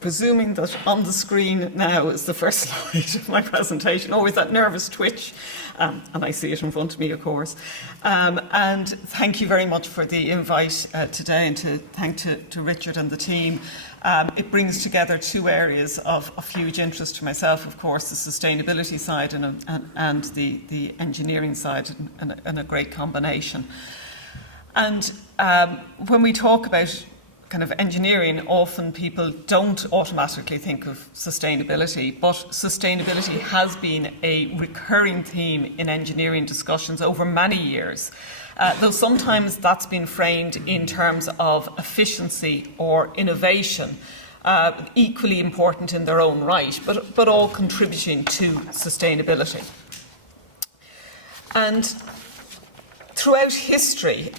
presuming that on the screen now is the first slide of my presentation, always that nervous twitch, and I see it in front of me, of course. And thank you very much for the invite today, and to Richard and the team. It brings together two areas of huge interest to myself, of course, the sustainability side and the engineering side, and a great combination. And when we talk about kind of engineering, often people don't automatically think of sustainability, but sustainability has been a recurring theme in engineering discussions over many years, though sometimes that's been framed in terms of efficiency or innovation, equally important in their own right, but all contributing to sustainability. And throughout history,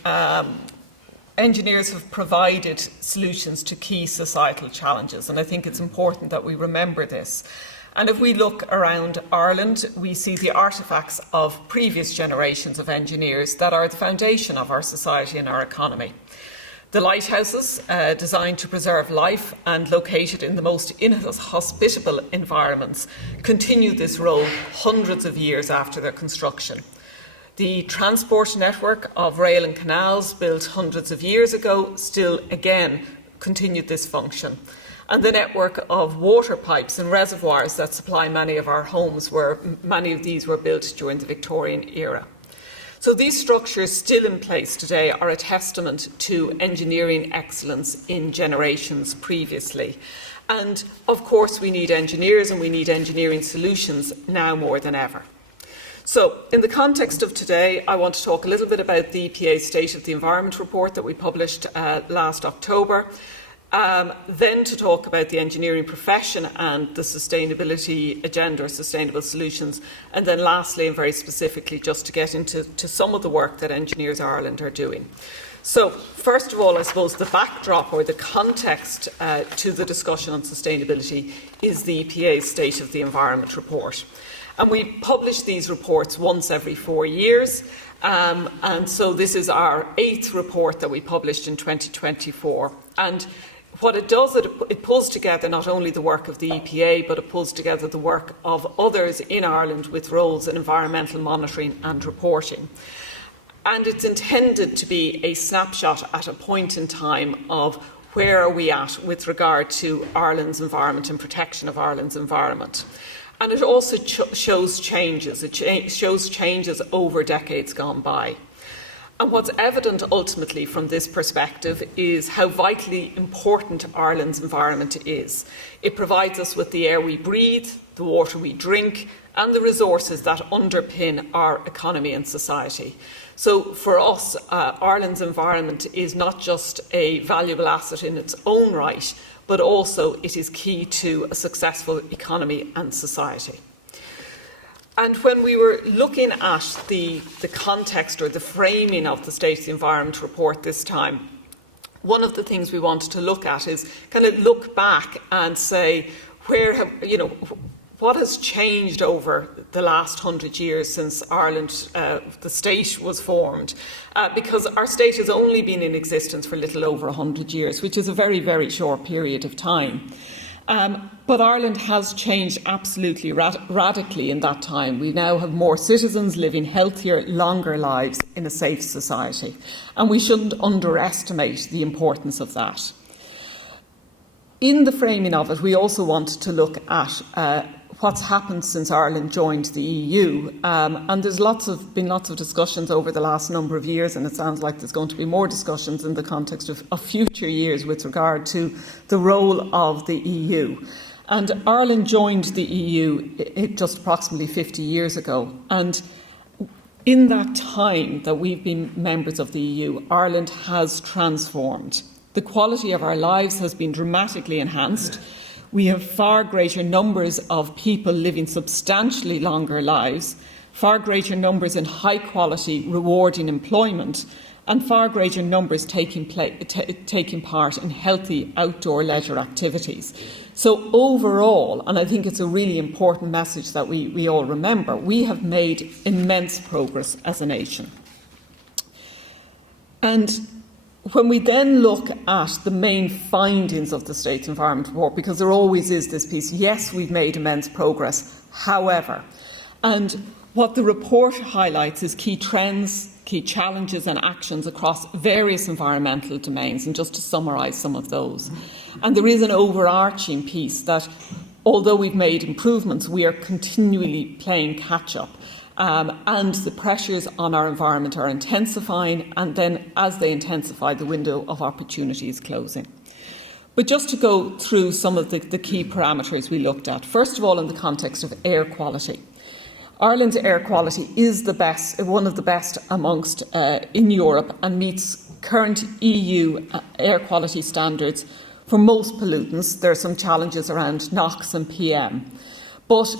engineers have provided solutions to key societal challenges, and I think it's important that we remember this. And if we look around Ireland, we see the artefacts of previous generations of engineers that are the foundation of our society and our economy. The lighthouses, designed to preserve life and located in the most inhospitable environments, continue this role hundreds of years after their construction. The transport network of rail and canals built hundreds of years ago still again continued this function. And the network of water pipes and reservoirs that supply many of our homes, many of these were built during the Victorian era. So these structures still in place today are a testament to engineering excellence in generations previously. And of course we need engineers and we need engineering solutions now more than ever. So, in the context of today, I want to talk a little bit about the EPA's State of the Environment report that we published last October, then to talk about the engineering profession and the sustainability agenda, or sustainable solutions, and then lastly and very specifically just to get into some of the work that Engineers Ireland are doing. So, first of all, I suppose the backdrop or the context to the discussion on sustainability is the EPA's State of the Environment report. And we publish these reports once every 4 years, and so this is our 8th report that we published in 2024. And what it does, it pulls together not only the work of the EPA, but it pulls together the work of others in Ireland with roles in environmental monitoring and reporting. And it's intended to be a snapshot at a point in time of where are we at with regard to Ireland's environment and protection of Ireland's environment. And it also shows changes. It shows changes over decades gone by. And what's evident ultimately from this perspective is how vitally important Ireland's environment is. It provides us with the air we breathe, the water we drink, and the resources that underpin our economy and society. So for us, Ireland's environment is not just a valuable asset in its own right, but also it is key to a successful economy and society. And when we were looking at the context or the framing of the State of the Environment report this time, one of the things we wanted to look at is kind of look back and say, what has changed over the last 100 years since Ireland, the state, was formed? Because our state has only been in existence for a little over 100 years, which is a very, very short period of time. But Ireland has changed absolutely radically in that time. We now have more citizens living healthier, longer lives in a safe society. And we shouldn't underestimate the importance of that. In the framing of it, we also wanted to look at what's happened since Ireland joined the EU. And there's been lots of discussions over the last number of years, and it sounds like there's going to be more discussions in the context of future years with regard to the role of the EU. And Ireland joined the EU just approximately 50 years ago. And in that time that we've been members of the EU, Ireland has transformed. The quality of our lives has been dramatically enhanced. We have far greater numbers of people living substantially longer lives, far greater numbers in high-quality, rewarding employment, and far greater numbers taking part in healthy outdoor leisure activities. So overall, and I think it's a really important message that we all remember, we have made immense progress as a nation. And When we then look at the main findings of the State's Environment Report, because there always is this piece, yes, we've made immense progress, however, and what the report highlights is key trends, key challenges and actions across various environmental domains, and just to summarise some of those. And there is an overarching piece that, although we've made improvements, we are continually playing catch-up. And the pressures on our environment are intensifying, and then as they intensify, the window of opportunity is closing. But just to go through some of the key parameters we looked at, first of all in the context of air quality. Ireland's air quality is the best, one of the best amongst in Europe, and meets current EU air quality standards for most pollutants. There are some challenges around NOx and PM. But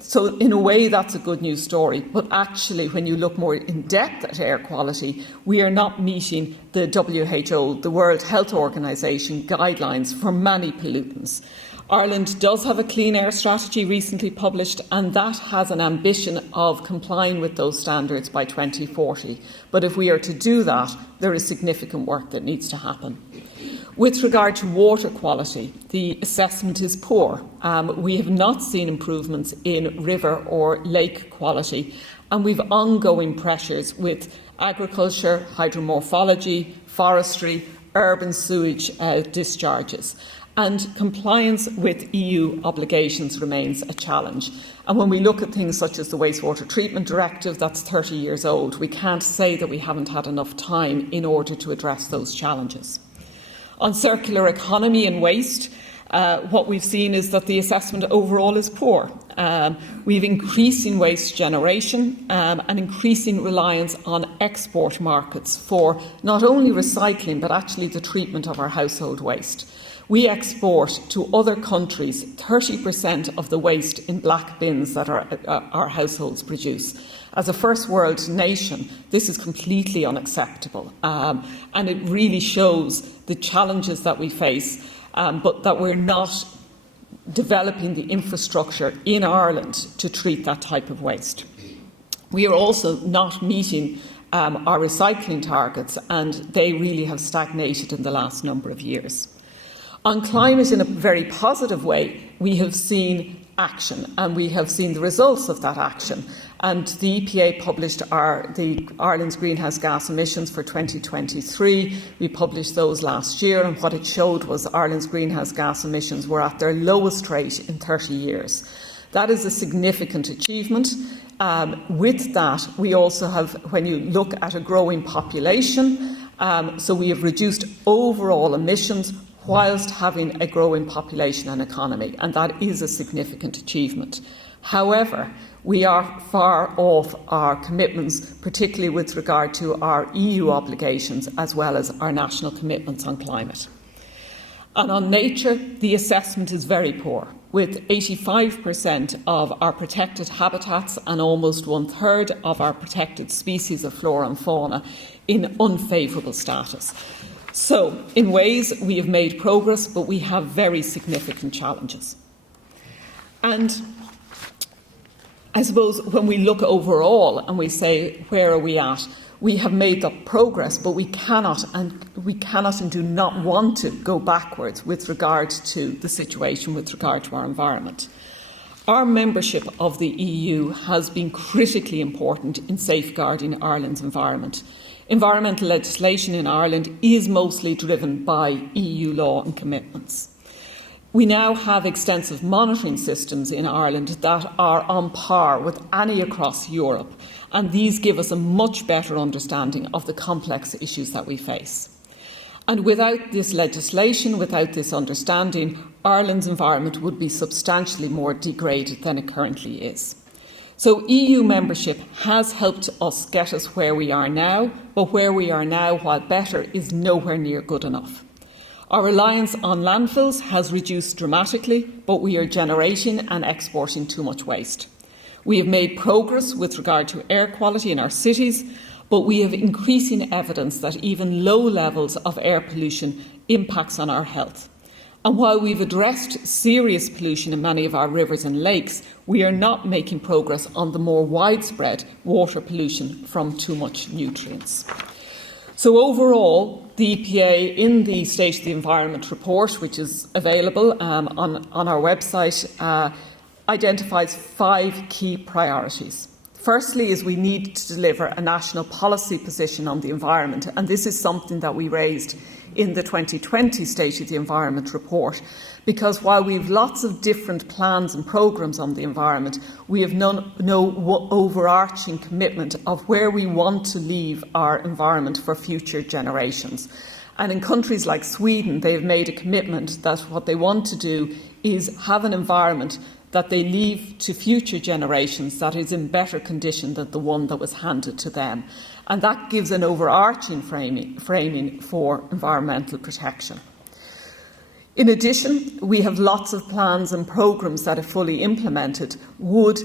so in a way that's a good news story, but actually when you look more in depth at air quality, we are not meeting the WHO, the World Health Organization guidelines for many pollutants. Ireland does have a clean air strategy recently published, and that has an ambition of complying with those standards by 2040. But if we are to do that, there is significant work that needs to happen. With regard to water quality, the assessment is poor. We have not seen improvements in river or lake quality, and we have ongoing pressures with agriculture, hydromorphology, forestry, urban sewage discharges. And compliance with EU obligations remains a challenge. And when we look at things such as the Wastewater Treatment Directive, that's 30 years old, we can't say that we haven't had enough time in order to address those challenges. On circular economy and waste, what we've seen is that the assessment overall is poor. We have increasing waste generation and increasing reliance on export markets for not only recycling but actually the treatment of our household waste. We export to other countries 30% of the waste in black bins that our households produce. As a first world nation, this is completely unacceptable, and it really shows the challenges that we face, but that we're not developing the infrastructure in Ireland to treat that type of waste. We are also not meeting our recycling targets, and they really have stagnated in the last number of years. On climate, in a very positive way, we have seen action, and we have seen the results of that action. And the EPA published Ireland's greenhouse gas emissions for 2023. We published those last year, and what it showed was Ireland's greenhouse gas emissions were at their lowest rate in 30 years. That is a significant achievement. With that, we also have, when you look at a growing population, so we have reduced overall emissions whilst having a growing population and economy, and that is a significant achievement. However, we are far off our commitments, particularly with regard to our EU obligations as well as our national commitments on climate. And on nature, the assessment is very poor, with 85% of our protected habitats and almost 1/3 of our protected species of flora and fauna in unfavourable status. So, in ways, we have made progress, but we have very significant challenges. And I suppose when we look overall and we say, where are we at? We have made that progress, but we cannot and do not want to go backwards with regard to the situation, with regard to our environment. Our membership of the EU has been critically important in safeguarding Ireland's environment. Environmental legislation in Ireland is mostly driven by EU law and commitments. We now have extensive monitoring systems in Ireland that are on par with any across Europe, and these give us a much better understanding of the complex issues that we face. And without this legislation, without this understanding, Ireland's environment would be substantially more degraded than it currently is. So EU membership has helped us get us where we are now, but where we are now, while better, is nowhere near good enough. Our reliance on landfills has reduced dramatically, but we are generating and exporting too much waste. We have made progress with regard to air quality in our cities, but we have increasing evidence that even low levels of air pollution impacts on our health. And while we've addressed serious pollution in many of our rivers and lakes, we are not making progress on the more widespread water pollution from too much nutrients. So overall, the EPA, in the State of the Environment report, which is available on our website, identifies 5 key priorities. Firstly is we need to deliver a national policy position on the environment, and this is something that we raised in the 2020 State of the Environment report, because while we have lots of different plans and programmes on the environment, we have no overarching commitment of where we want to leave our environment for future generations. And in countries like Sweden, they have made a commitment that what they want to do is have an environment that they leave to future generations that is in better condition than the one that was handed to them. And that gives an overarching framing for environmental protection. In addition, we have lots of plans and programmes that, if fully implemented, would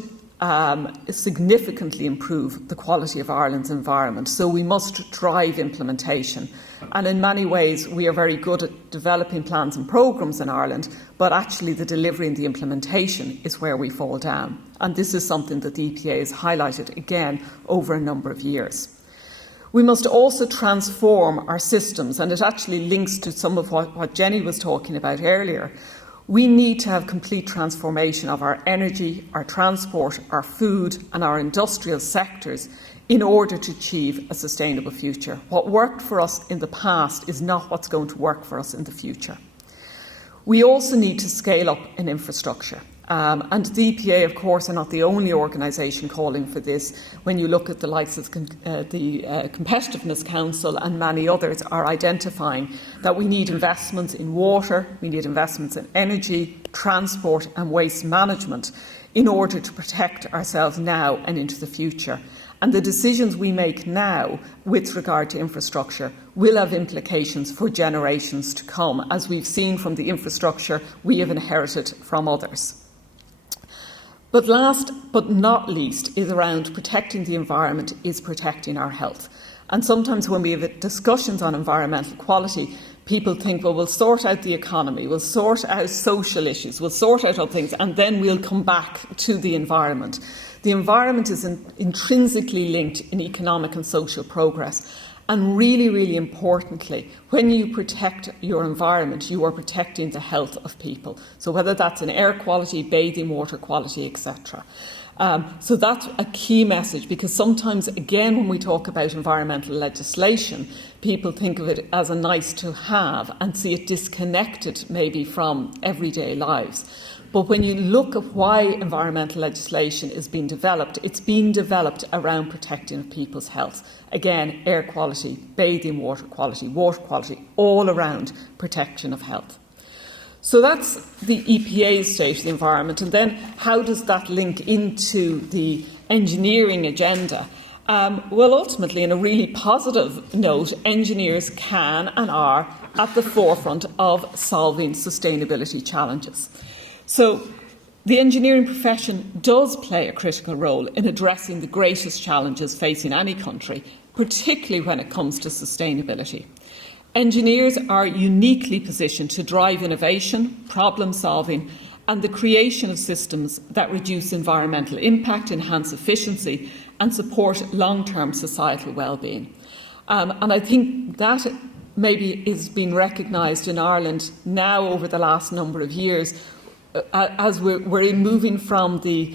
significantly improve the quality of Ireland's environment. So we must drive implementation. And in many ways, we are very good at developing plans and programmes in Ireland, but actually the delivery and the implementation is where we fall down. And this is something that the EPA has highlighted again over a number of years. We must also transform our systems, and it actually links to some of what Jenny was talking about earlier. We need to have complete transformation of our energy, our transport, our food and our industrial sectors in order to achieve a sustainable future. What worked for us in the past is not what's going to work for us in the future. We also need to scale up in infrastructure. And the EPA, of course, are not the only organisation calling for this. When you look at the likes of the Competitiveness Council and many others are identifying that we need investments in water, we need investments in energy, transport and waste management in order to protect ourselves now and into the future. And the decisions we make now with regard to infrastructure will have implications for generations to come, as we've seen from the infrastructure we have inherited from others. But last but not least is around protecting the environment is protecting our health. And sometimes when we have discussions on environmental quality, people think, well, we'll sort out the economy, we'll sort out social issues, we'll sort out other things, and then we'll come back to the environment. The environment is intrinsically linked in economic and social progress. And really, really importantly, when you protect your environment, you are protecting the health of people. So whether that's in air quality, bathing water quality, etc. So that's a key message, because sometimes, again, when we talk about environmental legislation, people think of it as a nice to have and see it disconnected maybe from everyday lives. But when you look at why environmental legislation is being developed, it's being developed around protecting people's health. Again, air quality, bathing water quality, all around protection of health. So that's the EPA's state of the environment. And then how does that link into the engineering agenda? Well, ultimately, in a really positive note, engineers can and are at the forefront of solving sustainability challenges. So the engineering profession does play a critical role in addressing the greatest challenges facing any country, particularly when it comes to sustainability. Engineers are uniquely positioned to drive innovation, problem solving and the creation of systems that reduce environmental impact, enhance efficiency and support long-term societal well-being. And I think that maybe is being recognised in Ireland now over the last number of years, as we're moving from the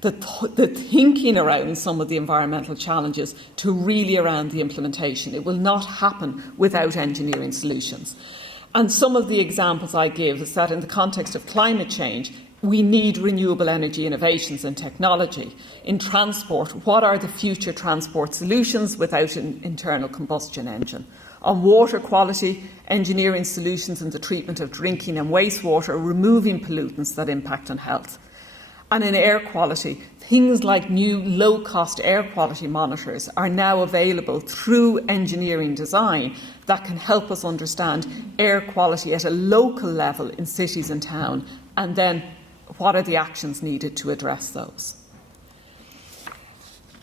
thinking around some of the environmental challenges to really around the implementation. It will not happen without engineering solutions. And some of the examples I give is that in the context of climate change, we need renewable energy innovations and technology. In transport, what are the future transport solutions without an internal combustion engine? On water quality, engineering solutions in the treatment of drinking and wastewater, removing pollutants that impact on health. And in air quality, things like new low-cost air quality monitors are now available through engineering design that can help us understand air quality at a local level in cities and towns, and then what are the actions needed to address those.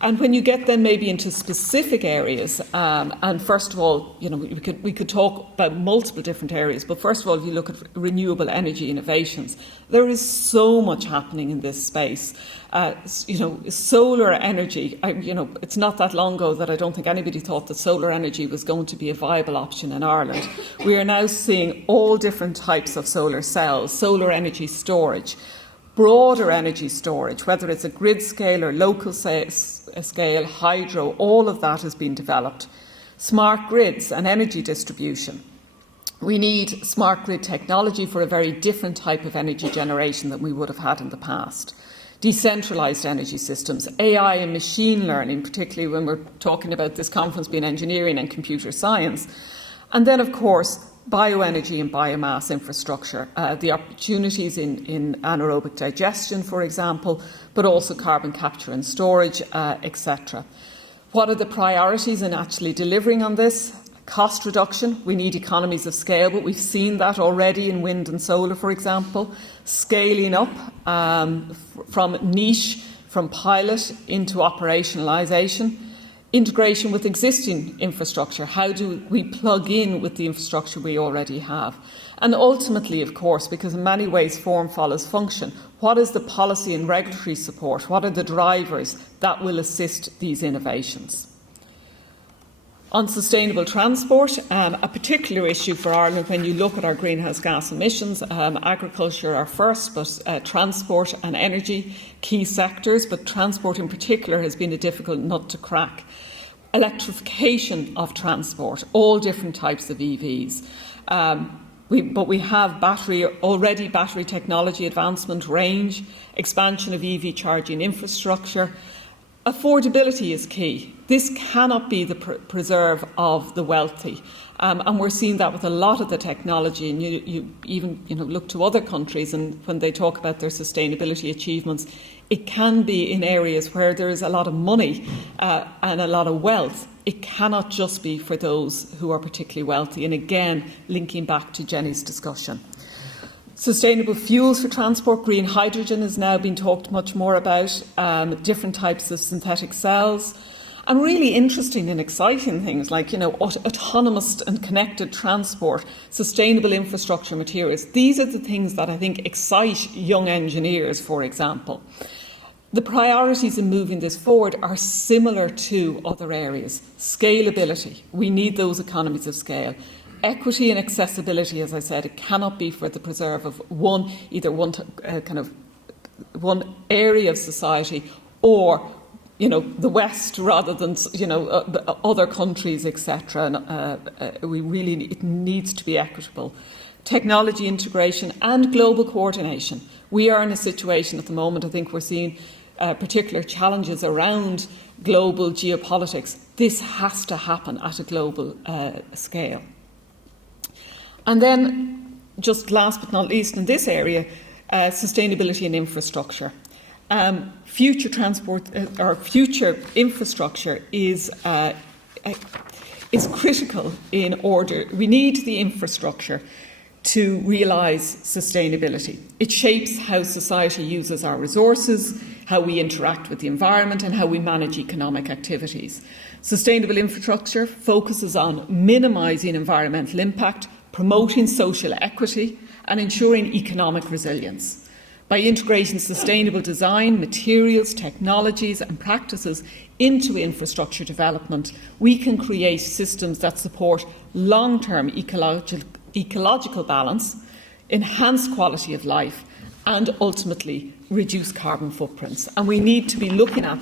And when you get then maybe into specific areas, and first of all, we could talk about multiple different areas, but first of all, if you look at renewable energy innovations, there is so much happening in this space. Solar energy, it's not that long ago that I don't think anybody thought that solar energy was going to be a viable option in Ireland. We are now seeing all different types of solar cells, solar energy storage, broader energy storage, whether it's a grid scale or local scale, hydro, all of that has been developed. Smart grids and energy distribution. We need smart grid technology for a very different type of energy generation than we would have had in the past. Decentralised energy systems, AI and machine learning, particularly when we're talking about this conference being engineering and computer science. And then, of course, bioenergy and biomass infrastructure, the opportunities in anaerobic digestion, for example, but also carbon capture and storage, etc. What are the priorities in actually delivering on this? Cost reduction. We need economies of scale, but we've seen that already in wind and solar, for example. Scaling up from niche, from pilot into operationalisation. Integration with existing infrastructure. How do we plug in with the infrastructure we already have? And ultimately, of course, because in many ways form follows function, what is the policy and regulatory support? What are the drivers that will assist these innovations? On sustainable transport, a particular issue for Ireland when you look at our greenhouse gas emissions, agriculture are first, but transport and energy, key sectors, but transport in particular has been a difficult nut to crack. Electrification of transport, all different types of EVs. But we have battery technology advancement, range, expansion of EV charging infrastructure. Affordability is key. This cannot be the preserve of the wealthy. And we're seeing that with a lot of the technology. And you even look to other countries, and when they talk about their sustainability achievements, it can be in areas where there is a lot of money and a lot of wealth. It cannot just be for those who are particularly wealthy. And again, linking back to Jenny's discussion. Sustainable fuels for transport, green hydrogen has now been talked much more about, different types of synthetic cells, and really interesting and exciting things like, autonomous and connected transport, sustainable infrastructure materials. These are the things that I think excite young engineers, for example. The priorities in moving this forward are similar to other areas. Scalability, we need those economies of scale. Equity and accessibility, as I said, it cannot be for the preserve of one area of society or, the West rather than, other countries, etc. It needs to be equitable. Technology integration and global coordination. We are in a situation at the moment, I think we're seeing particular challenges around global geopolitics. This has to happen at a global scale. And then, just last but not least in this area, sustainability and infrastructure. Future transport or future infrastructure is critical in order. We need the infrastructure to realise sustainability. It shapes how society uses our resources, how we interact with the environment, and how we manage economic activities. Sustainable infrastructure focuses on minimising environmental impact, promoting social equity and ensuring economic resilience. By integrating sustainable design, materials, technologies and practices into infrastructure development, we can create systems that support long-term ecological balance, enhance quality of life and ultimately reduce carbon footprints. And we need to be looking at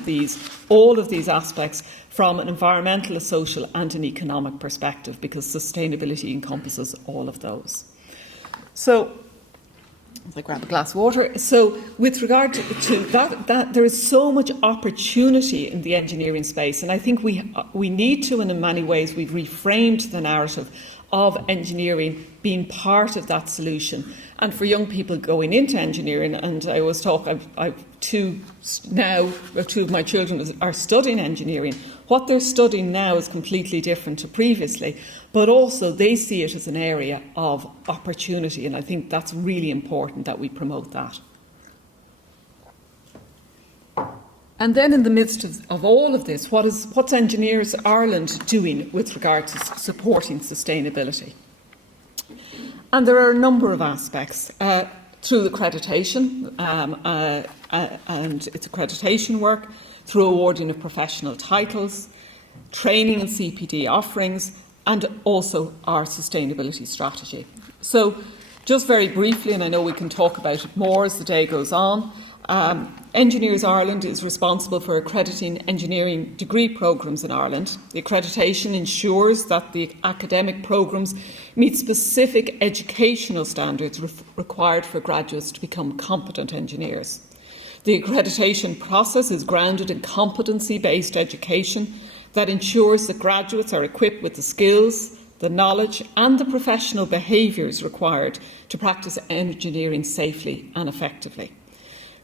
all of these aspects from an environmental, a social and an economic perspective, because sustainability encompasses all of those. So, as I grab a glass of water, so with regard to that there is so much opportunity in the engineering space, and I think we need to, and in many ways we've reframed the narrative of engineering being part of that solution. And for young people going into engineering, and I always talk, I've two of my children are studying engineering. What they're studying now is completely different to previously, but also they see it as an area of opportunity, and I think that's really important that we promote that. And then in the midst of all of this, what's Engineers Ireland doing with regard to supporting sustainability? And there are a number of aspects. Through accreditation and its accreditation work, through awarding of professional titles, training and CPD offerings, and also our sustainability strategy. So just very briefly, and I know we can talk about it more as the day goes on, Engineers Ireland is responsible for accrediting engineering degree programmes in Ireland. The accreditation ensures that the academic programmes meet specific educational standards required for graduates to become competent engineers. The accreditation process is grounded in competency-based education that ensures that graduates are equipped with the skills, the knowledge and the professional behaviours required to practice engineering safely and effectively.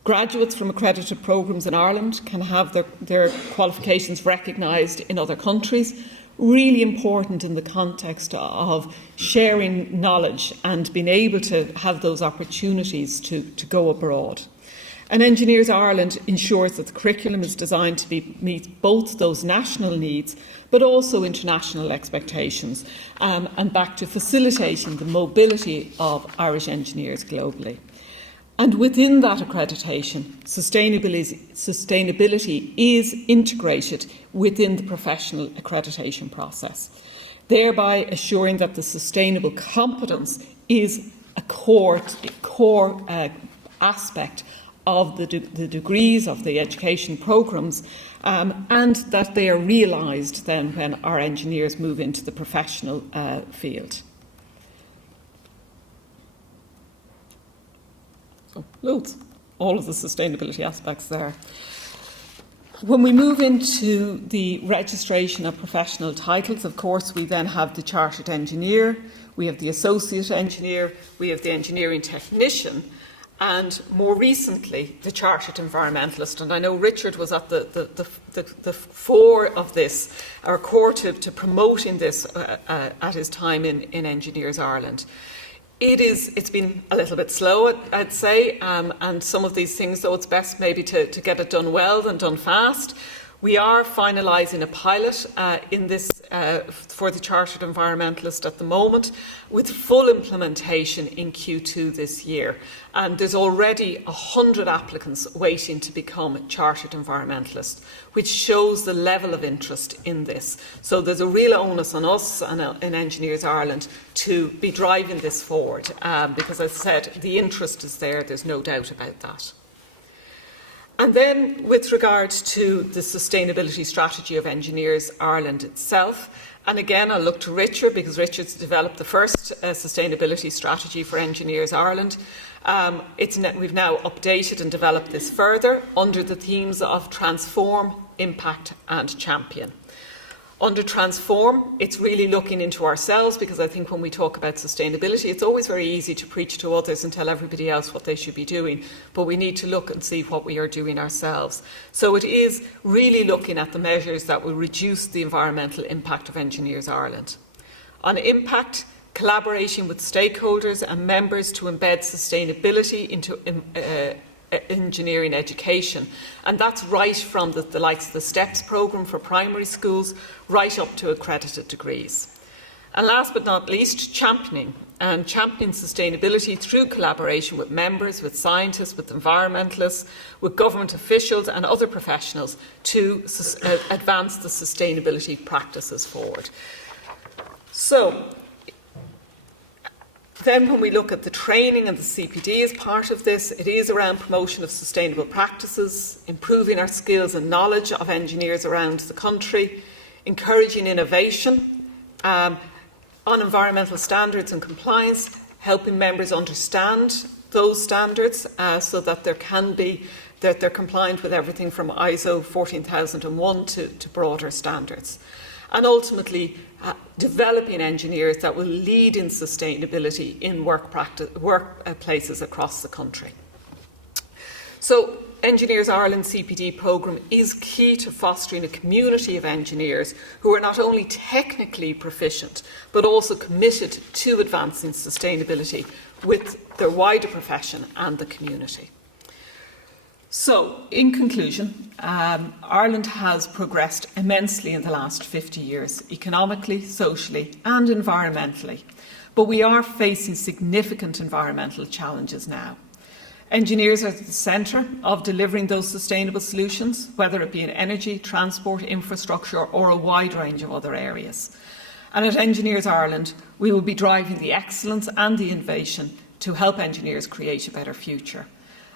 Graduates from accredited programmes in Ireland can have their qualifications recognised in other countries, really important in the context of sharing knowledge and being able to have those opportunities to go abroad. And Engineers Ireland ensures that the curriculum is designed to meet both those national needs but also international expectations, and back to facilitating the mobility of Irish engineers globally. And within that accreditation, sustainability is integrated within the professional accreditation process, thereby assuring that the sustainable competence is a core aspect of the degrees of the education programmes, and that they are realised then when our engineers move into the professional field. Loads, all of the sustainability aspects there. When we move into the registration of professional titles, of course, we then have the Chartered Engineer, we have the Associate Engineer, we have the Engineering Technician, and more recently, the Chartered Environmentalist. And I know Richard was at the fore of this, or core to promoting this at his time in Engineers Ireland. It's been a little bit slow, I'd say, and some of these things, though it's best maybe to get it done well than done fast. We are finalising a pilot in this for the Chartered Environmentalist at the moment, with full implementation in Q2 this year. And there's already 100 applicants waiting to become Chartered Environmentalists, which shows the level of interest in this. So there's a real onus on us and in Engineers Ireland to be driving this forward, because, as I said, the interest is there, there's no doubt about that. And then, with regard to the sustainability strategy of Engineers Ireland itself, and again I'll look to Richard, because Richard's developed the first sustainability strategy for Engineers Ireland. We've now updated and developed this further under the themes of transform, impact and champion. Under transform, it's really looking into ourselves, because I think when we talk about sustainability, it's always very easy to preach to others and tell everybody else what they should be doing, but we need to look and see what we are doing ourselves. So it is really looking at the measures that will reduce the environmental impact of Engineers Ireland. On impact, collaboration with stakeholders and members to embed sustainability into engineering education, and that's right from the likes of the STEPS programme for primary schools right up to accredited degrees. And last but not least, championing sustainability through collaboration with members, with scientists, with environmentalists, with government officials and other professionals to advance the sustainability practices forward. So then when we look at the training and the CPD as part of this, it is around promotion of sustainable practices, improving our skills and knowledge of engineers around the country, encouraging innovation on environmental standards and compliance, helping members understand those standards so that they're compliant with everything from ISO 14001 to broader standards. And ultimately, developing engineers that will lead in sustainability in workplaces across the country. So, Engineers Ireland CPD programme is key to fostering a community of engineers who are not only technically proficient, but also committed to advancing sustainability with their wider profession and the community. So, in conclusion, Ireland has progressed immensely in the last 50 years, economically, socially and environmentally. But we are facing significant environmental challenges now. Engineers are at the centre of delivering those sustainable solutions, whether it be in energy, transport, infrastructure or a wide range of other areas. And at Engineers Ireland, we will be driving the excellence and the innovation to help engineers create a better future.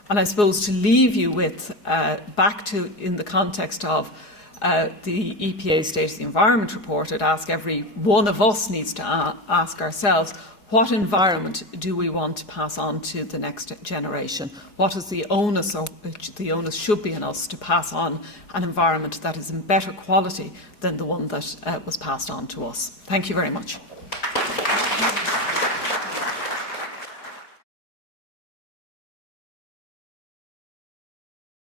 And I suppose to leave you with, back to in the context of the EPA State of the Environment report, I'd ask every one of us needs to ask ourselves, what environment do we want to pass on to the next generation? What is the onus, or the onus should be on us to pass on an environment that is in better quality than the one that was passed on to us? Thank you very much.